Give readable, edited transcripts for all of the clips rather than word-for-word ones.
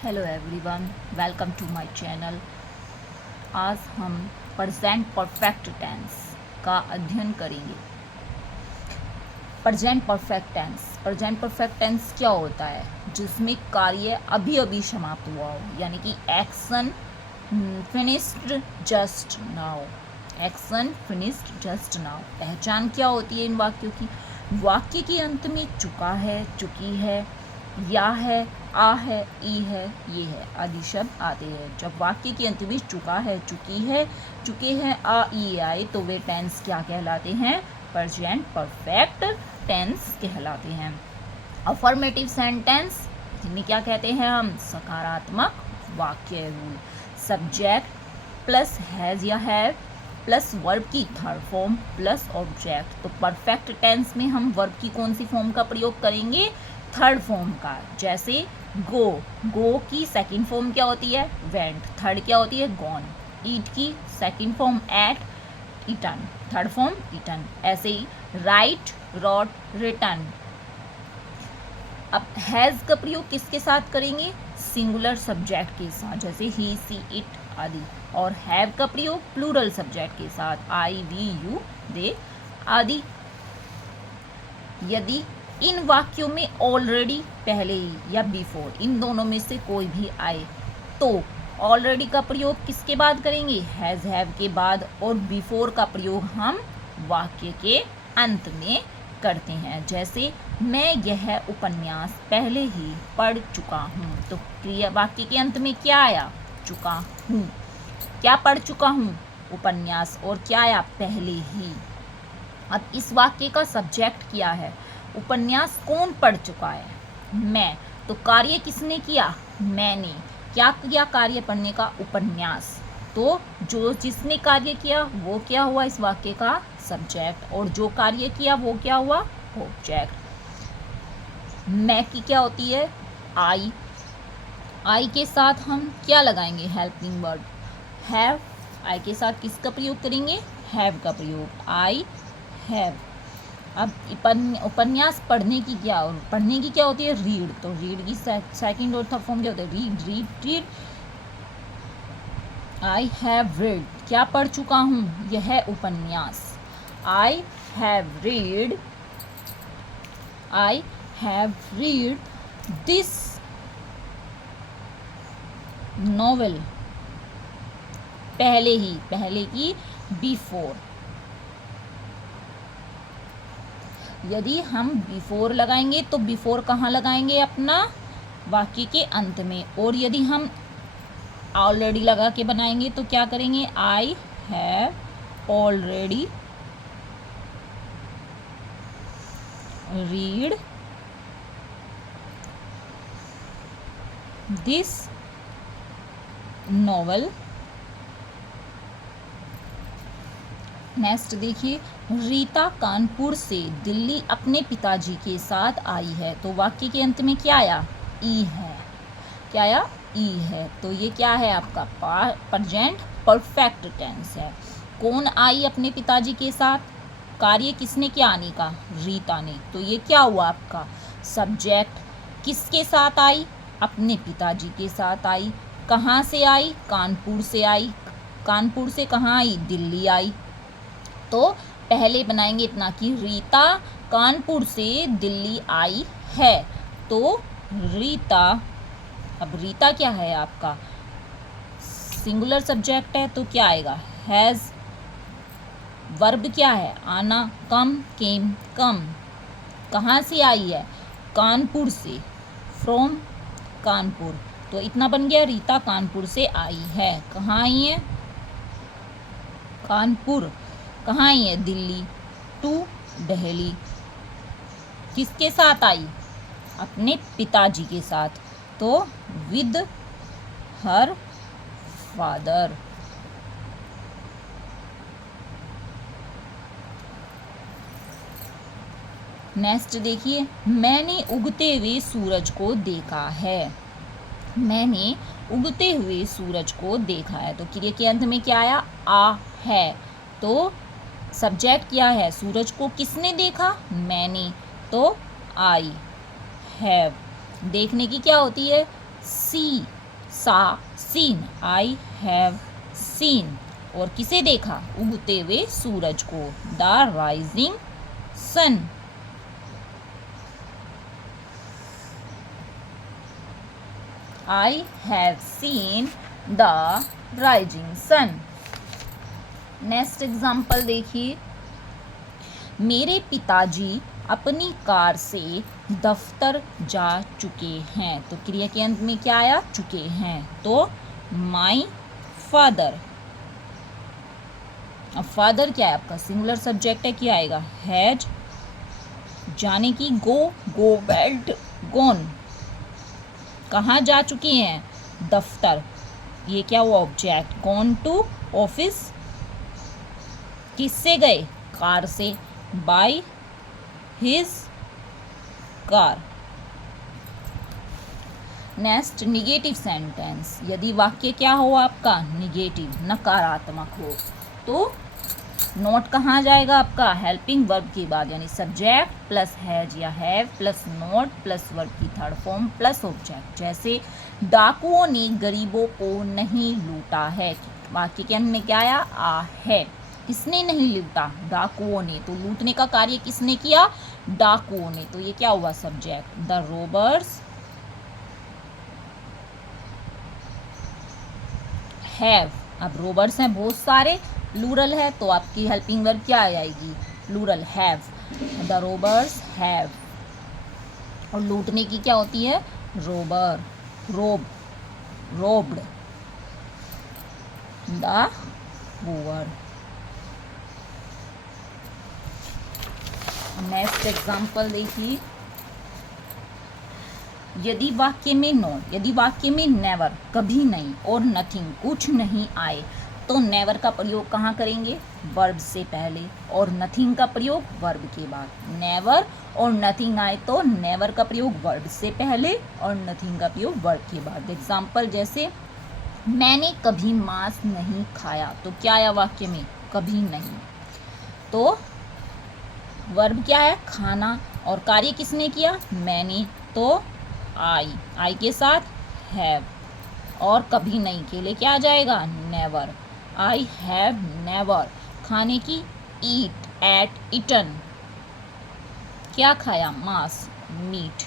Hello everyone, welcome to my channel. आज हम present perfect tense का अध्ययन करेंगे। प्रेजेंट परफेक्ट टेंस क्या होता है? जिसमें कार्य अभी अभी समाप्त हुआ हो, यानी कि action finished just now. Action finished just now. पहचान क्या होती है इन वाक्यों की? वाक्य के अंत में चुका है, चुकी है, या है, आ है, ई है, ये है आदि शब्द आते हैं। जब वाक्य के अंत में चुका है, चुकी है, चुके हैं, आ, ई आए तो वे टेंस क्या कहलाते हैं? प्रेजेंट परफेक्ट टेंस कहलाते हैं। अफर्मेटिव सेंटेंस जिन्हें क्या कहते हैं हम? सकारात्मक वाक्य। रूल सब्जेक्ट प्लस हैज या हैव प्लस वर्ब की थर्ड फॉर्म प्लस ऑब्जेक्ट। तो परफेक्ट टेंस में हम वर्ब की कौन सी फॉर्म का प्रयोग करेंगे? थर्ड फॉर्म का। जैसे गो की सेकंड फॉर्म क्या होती है? वेंट। थर्ड क्या होती है? गॉन। ईट की second form ate, eaten. Third form eaten. ऐसे ही राइट, रॉट, रिटन। अब हैज़ का प्रयोग किसके साथ करेंगे? सिंगुलर सब्जेक्ट के साथ, जैसे ही, सी, इट आदि। और हैव का प्रयोग प्लूरल सब्जेक्ट के साथ, आई, वी, यू, दे आदि। यदि इन वाक्यों में ऑलरेडी पहले ही या बिफोर इन दोनों में से कोई भी आए तो ऑलरेडी का प्रयोग किसके बाद करेंगे? हैज़, हैव के बाद। और बिफोर का प्रयोग हम वाक्य के अंत में करते हैं। जैसे मैं यह उपन्यास पहले ही पढ़ चुका हूँ। तो क्रिया वाक्य के अंत में क्या आया? चुका हूँ। क्या पढ़ चुका हूँ? उपन्यास। और क्या आया? पहले ही। अब इस वाक्य का सब्जेक्ट क्या है? उपन्यास कौन पढ़ चुका है? मैं। तो कार्य किसने किया? मैंने। क्या किया कार्य पढ़ने का? उपन्यास। तो जो जिसने कार्य किया वो क्या हुआ इस वाक्य का? सब्जेक्ट। और जो कार्य किया वो क्या हुआ? ऑब्जेक्ट। मैं की क्या होती है? आई। आई के साथ हम क्या लगाएंगे? Helping word have. आई के साथ किसका प्रयोग करेंगे? हैव का प्रयोग। I have. अब उपन्यास पढ़ने की क्या होती है? रीड। तो रीड की सेकंड और थर्ड फॉर्म क्या होता है? रीड। I have read. क्या पढ़ चुका हूँ? यह उपन्यास। I have read this novel. पहले की बिफोर। यदि हम बिफोर लगाएंगे तो बिफोर कहाँ लगाएंगे? अपना वाक्य के अंत में। और यदि हम ऑलरेडी लगा के बनाएंगे तो क्या करेंगे? I have already read this novel. Next देखिए, रीता कानपुर से दिल्ली अपने पिताजी के साथ आई है। तो वाक्य के अंत में क्या आया? ई है। क्या आया? ई है। तो ये क्या है? आपका प्रेजेंट परफेक्ट टेंस है। कौन आई अपने पिताजी के साथ? कार्य किसने किया आने का? रीता ने। तो ये क्या हुआ आपका? सब्जेक्ट। किसके साथ आई? अपने पिताजी के साथ आई। कहाँ से आई? कानपुर से आई। कानपुर से कहाँ आई? दिल्ली आई। तो पहले बनाएंगे इतना कि रीता कानपुर से दिल्ली आई है। तो रीता, अब रीता क्या है आपका? सिंगुलर सब्जेक्ट है तो क्या आएगा? हैज़। वर्ब क्या है? आना, कम, केम, कम। कहाँ से आई है? कानपुर से, फ्रॉम कानपुर। तो इतना बन गया, रीता कानपुर से आई है। कहाँ आई है? कानपुर। कहाँ आई है? दिल्ली। टू दिल्ली। किसके साथ आई? अपने पिताजी के साथ। तो विद हर फादर। नेक्स्ट देखिए, मैंने उगते हुए सूरज को देखा है। मैंने उगते हुए सूरज को देखा है। तो क्रिया के अंत में क्या आया? आ है। तो सब्जेक्ट क्या है? सूरज को किसने देखा? मैंने। तो आई हैव। देखने की क्या होती है? सी, सा, सीन, आई हैव सीन। और किसे देखा? उगते हुए सूरज को, the rising sun. I have seen the rising sun. Next example देखिए, मेरे पिताजी अपनी कार से दफ्तर जा चुके हैं। तो क्रिया के अंत में क्या आया? चुके हैं। तो माई फादर, अब फादर क्या है आपका? सिंगुलर सब्जेक्ट है, क्या आएगा? हैज, जाने की गो, गो वेल्ट, गोन। कहाँ जा चुके हैं? दफ्तर। ये क्या हुआ? ऑब्जेक्ट। गॉन टू ऑफिस, किससे गए? कार से, by his car. Next negative sentence, यदि वाक्य क्या हो आपका? निगेटिव, नकारात्मक हो, तो नोट कहाँ जाएगा आपका? हेल्पिंग वर्ब के बाद, यानी सब्जेक्ट प्लस हैज या have plus note plus verb की थर्ड फॉर्म प्लस ऑब्जेक्ट। जैसे डाकुओं ने गरीबों को नहीं लूटा है। वाक्य के अंत में क्या आया? आ है। किसने नहीं लूटा? डाकुओं ने। तो लूटने का कार्य किसने किया? डाकुओं ने। तो ये क्या हुआ? सब्जेक्ट। द रोबर्स हैव, अब रोबर्स हैं बहुत सारे, प्लूरल है, तो आपकी हेल्पिंग वर्ब क्या आ जाएगी? Plural, have. The robbers have. और लूटने की क्या होती है? Robber, rob, robbed the poor. Next example देखिए, यदि वाक्य में नो, यदि वाक्य में नेवर, कभी नहीं, और नथिंग, कुछ नहीं आए, तो नेवर का प्रयोग कहाँ करेंगे? वर्ब से पहले, और नथिंग का प्रयोग वर्ब के बाद। नेवर और नथिंग आए तो नेवर का प्रयोग वर्ब से पहले और नथिंग का प्रयोग वर्ब के बाद। एग्जाम्पल जैसे मैंने कभी मांस नहीं खाया, तो क्या आया वाक्य में? कभी नहीं। तो वर्ब क्या है? खाना, और कार्य किसने किया? मैंने। तो आई के साथ हैव, और कभी नहीं के लिए क्या आ जाएगा? नेवर। I have never. खाने की ईट, एट, ईटन, क्या खाया? मांस, मीट।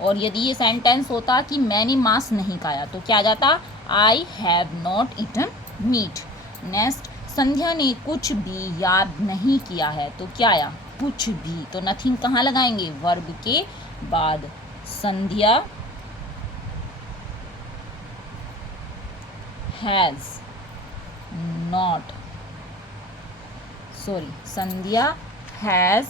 और यदि ये सेंटेंस होता कि मैंने मांस नहीं खाया, तो क्या आ जाता? I have not eaten meat. Next, Sandhya ने कुछ भी याद नहीं किया है, तो क्या आया? कुछ भी। तो नथिंग कहाँ लगाएंगे? वर्ब के बाद। Sandhya has not, sorry, Sandhya has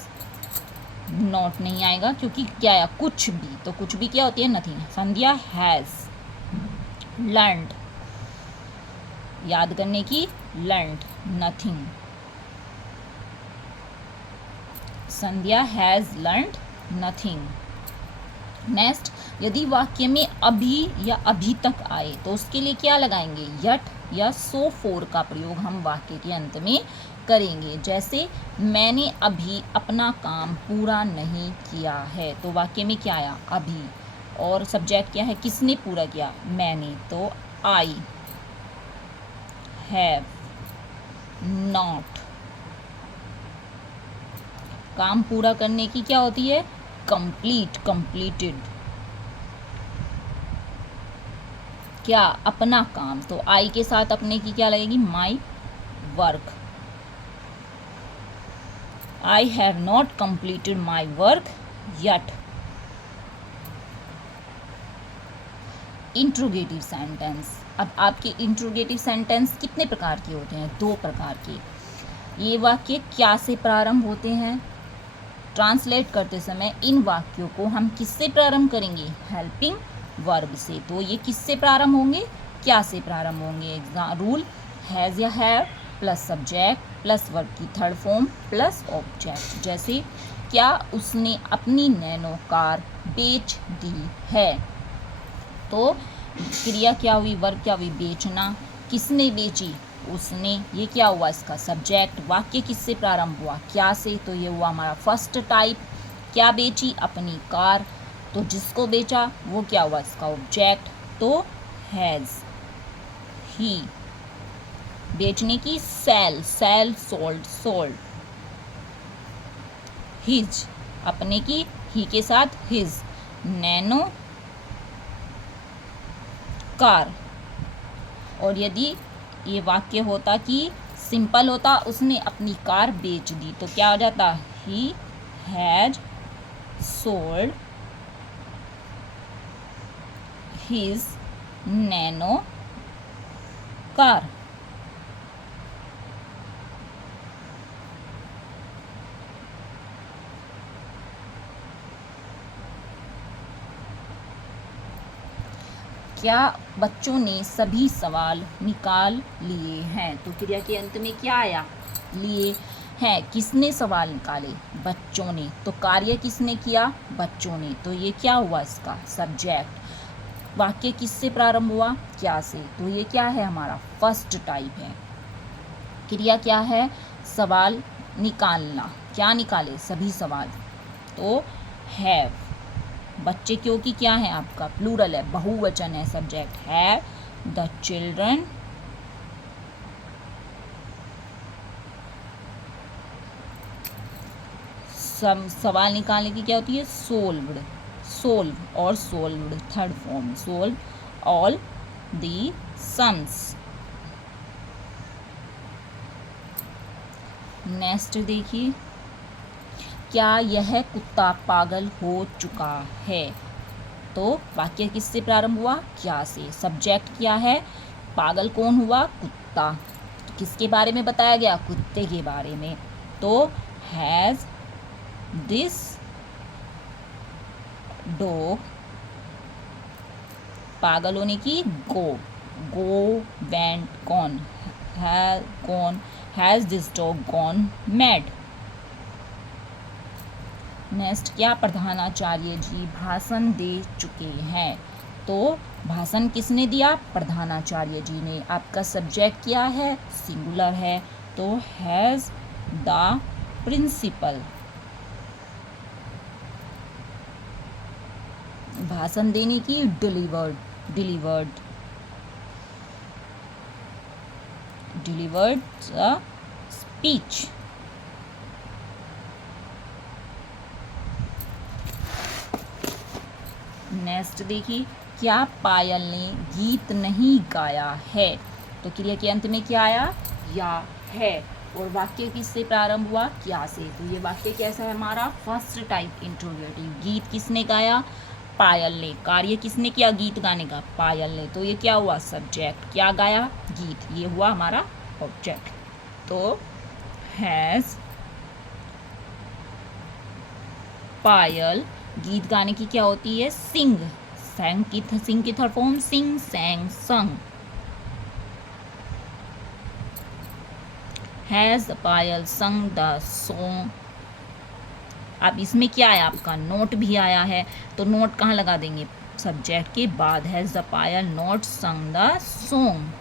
not नहीं आएगा, क्योंकि क्या आया? कुछ भी। तो कुछ भी क्या होती है? नथिंग। संध्या हैज लर्नड, याद करने की, learned, nothing. Sandhya has learned nothing. Next, यदि वाक्य में अभी या अभी तक आए, तो उसके लिए क्या लगाएंगे? यट या सो फोर का प्रयोग हम वाक्य के अंत में करेंगे। जैसे मैंने अभी अपना काम पूरा नहीं किया है, तो वाक्य में क्या आया? अभी। और सब्जेक्ट क्या है? किसने पूरा किया? मैंने। तो आई हैव नॉट। काम पूरा करने की क्या होती है? Complete, completed. क्या? अपना काम। तो आई के साथ अपने की क्या लगेगी? My work. I have not completed my work yet. Interrogative sentence. अब आपके इंट्रोगेटिव सेंटेंस कितने प्रकार के होते हैं? 2 प्रकार के। ये वाक्य क्या से प्रारंभ होते हैं? ट्रांसलेट करते समय इन वाक्यों को हम किससे प्रारंभ करेंगे? हेल्पिंग वर्ब से। तो ये किससे प्रारंभ होंगे? क्या से प्रारंभ होंगे? रूल, हैज़ या have plus subject plus verb की थर्ड फॉर्म प्लस ऑब्जेक्ट। जैसे क्या उसने अपनी नैनो कार बेच दी है, तो क्रिया क्या हुई? वर्ब क्या हुई? बेचना। किसने बेची? उसने। ये क्या हुआ? इसका सब्जेक्ट। वाक्य किससे प्रारंभ हुआ? क्या से। तो ये हुआ हमारा फर्स्ट टाइप। क्या बेची? अपनी कार। तो जिसको बेचा वो क्या हुआ? इसका ऑब्जेक्ट। तो हैज़। ही बेचने की sell, sell sold, sold. His अपने की, ही के साथ हिज। Nano car. और यदि ये वाक्य होता कि सिंपल होता, उसने अपनी कार बेच दी, तो क्या हो जाता? He has sold his nano car. क्या बच्चों ने सभी सवाल निकाल लिए हैं? तो क्रिया के अंत में क्या आया? लिए हैं। किसने सवाल निकाले? बच्चों ने। तो कार्य किसने किया? बच्चों ने। तो ये क्या हुआ? इसका सब्जेक्ट। वाक्य किससे प्रारंभ हुआ? क्या से। तो ये क्या है? हमारा फर्स्ट टाइप है। क्रिया क्या है? सवाल निकालना। क्या निकाले? सभी सवाल। तो हैव। बच्चे क्योंकि क्या है? आपका प्लूरल है, बहुवचन है। सब्जेक्ट है द चिल्ड्रन सवाल निकालने की क्या होती है? सोल्व्ड, सोल्व और solved third form, solve all the sums. Next देखिए, क्या यह कुत्ता पागल हो चुका है? तो वाक्य किससे प्रारंभ हुआ? क्या से। सब्जेक्ट क्या है? पागल कौन हुआ? कुत्ता। तो किसके बारे में बताया गया? कुत्ते के बारे में। तो हैज दिस डॉग, पागल होने की go, went, gone, has this dog gone mad. Next, क्या प्रधानाचार्य जी भाषण दे चुके हैं? तो भाषण किसने दिया? प्रधानाचार्य जी ने। आपका सब्जेक्ट क्या है? सिंगुलर है। तो हैज द प्रिंसिपल। भाषण देने की delivered, delivered the speech. Next देखिए, क्या पायल ने गीत नहीं गाया है? तो क्रिया के अंत में क्या आया? या है। और वाक्य किससे प्रारंभ हुआ? क्या से। तो ये वाक्य कैसा है हमारा? First type interrogative. गीत किसने गाया? पायल ने। कार्य किसने किया गीत गाने का? पायल ने। तो ये क्या हुआ? सब्जेक्ट। क्या गाया? गीत। ये हुआ हमारा ऑब्जेक्ट। तो हैज पायल, गीत गाने की क्या होती है? सिंग। सिंग की थर्ड फॉर्म सिंग, सैंग, संग। हैज पायल संग द सॉन्ग। अब इसमें क्या आया? आपका नोट भी आया है। तो नोट कहाँ लगा देंगे? सब्जेक्ट के बाद। हैज द पायल नॉट संग the song.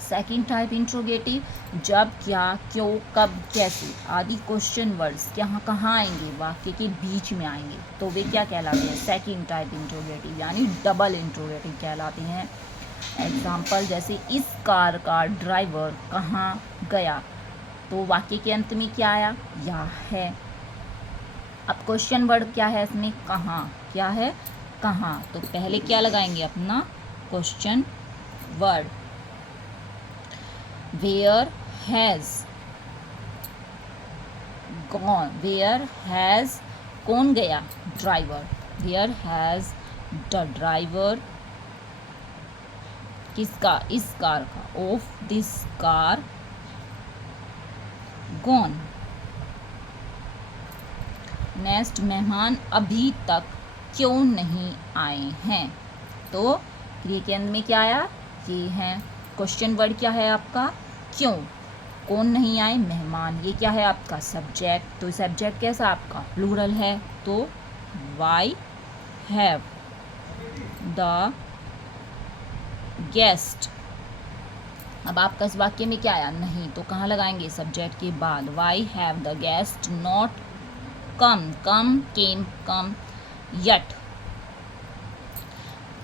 Second type interrogative, जब, क्या, क्यों, कब, कैसे आदि क्वेश्चन वर्ड्स कहाँ आएंगे? वाक्य के बीच में आएंगे। तो वे क्या कहलाते हैं? सेकेंड टाइप इंट्रोगेटिव, यानी डबल इंट्रोगेटिव कहलाते हैं। एग्जाम्पल, जैसे इस कार का ड्राइवर कहाँ गया? तो वाक्य के अंत में क्या आया? या है। अब क्वेश्चन वर्ड क्या है इसमें? कहाँ। क्या है? कहाँ। तो पहले क्या लगाएंगे? अपना question word. Where has gone? Where has कौन गया? Driver. Where has the driver किसका? इस कार का। Of this car gone। Next, मेहमान अभी तक क्यों नहीं आए हैं? तो क्रिया के अंत में क्या आया? ये है। क्वेश्चन वर्ड क्या है आपका? क्यों। कौन नहीं आए? मेहमान। ये क्या है आपका? सब्जेक्ट। तो सब्जेक्ट कैसा आपका? प्लूरल है। तो वाई हैव द गेस्ट। अब आपका इस वाक्य में क्या आया? नहीं। तो कहाँ लगाएंगे? सब्जेक्ट के बाद। Why have the guest not come. Come, came, come yet.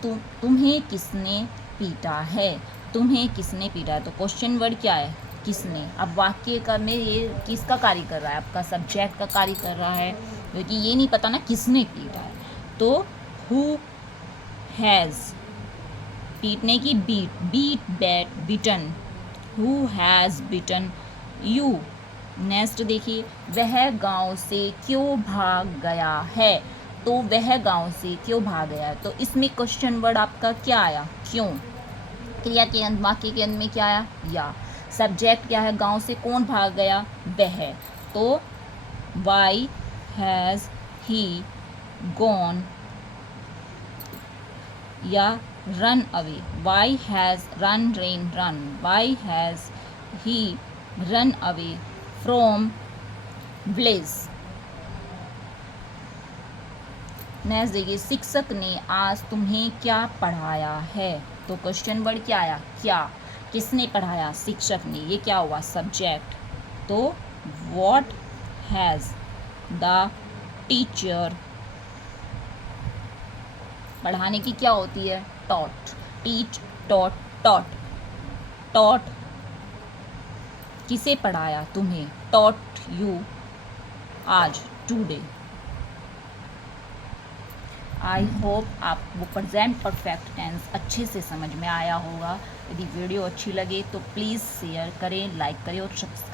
तुम्हें किसने पीटा है, तुम्हें किसने पीटा है। तो क्वेश्चन वर्ड क्या है, किसने। अब वाक्य करने ये किसका कार्य कर रहा है, आपका सब्जेक्ट का कार्य कर रहा है, क्योंकि ये नहीं पता ना किसने पीटा है। तो हु हैज़, पीटने की beat bat beaten, who has beaten you. Next देखिए, वह गांव से क्यों भाग गया है। तो वह गांव से क्यों भाग गया है, तो इसमें क्वेश्चन वर्ड आपका क्या आया, क्यों। क्रिया के अंत, वाक्य के अंत में क्या आया, या। सब्जेक्ट क्या है, गांव से कौन भाग गया, वह। तो वाई हैज़ ही गॉन, या run away, why has run ran run, why has he run away from village. Next देखिए, शिक्षक ने आज तुम्हें क्या पढ़ाया है। तो क्वेश्चन वर्ड क्या आया, क्या। किसने पढ़ाया, शिक्षक ने, ये क्या हुआ, सब्जेक्ट। तो व्हाट हैज़ द टीचर, पढ़ाने की क्या होती है, taught. Teach, taught, taught. Taught किसे पढ़ाया, तुम्हें, टॉट यू आज, टुडे। आई होप आपको प्रेजेंट परफेक्ट टेंस अच्छे से समझ में आया होगा। यदि वीडियो अच्छी लगे तो प्लीज़ शेयर करें, लाइक करें और सब्सक्राइब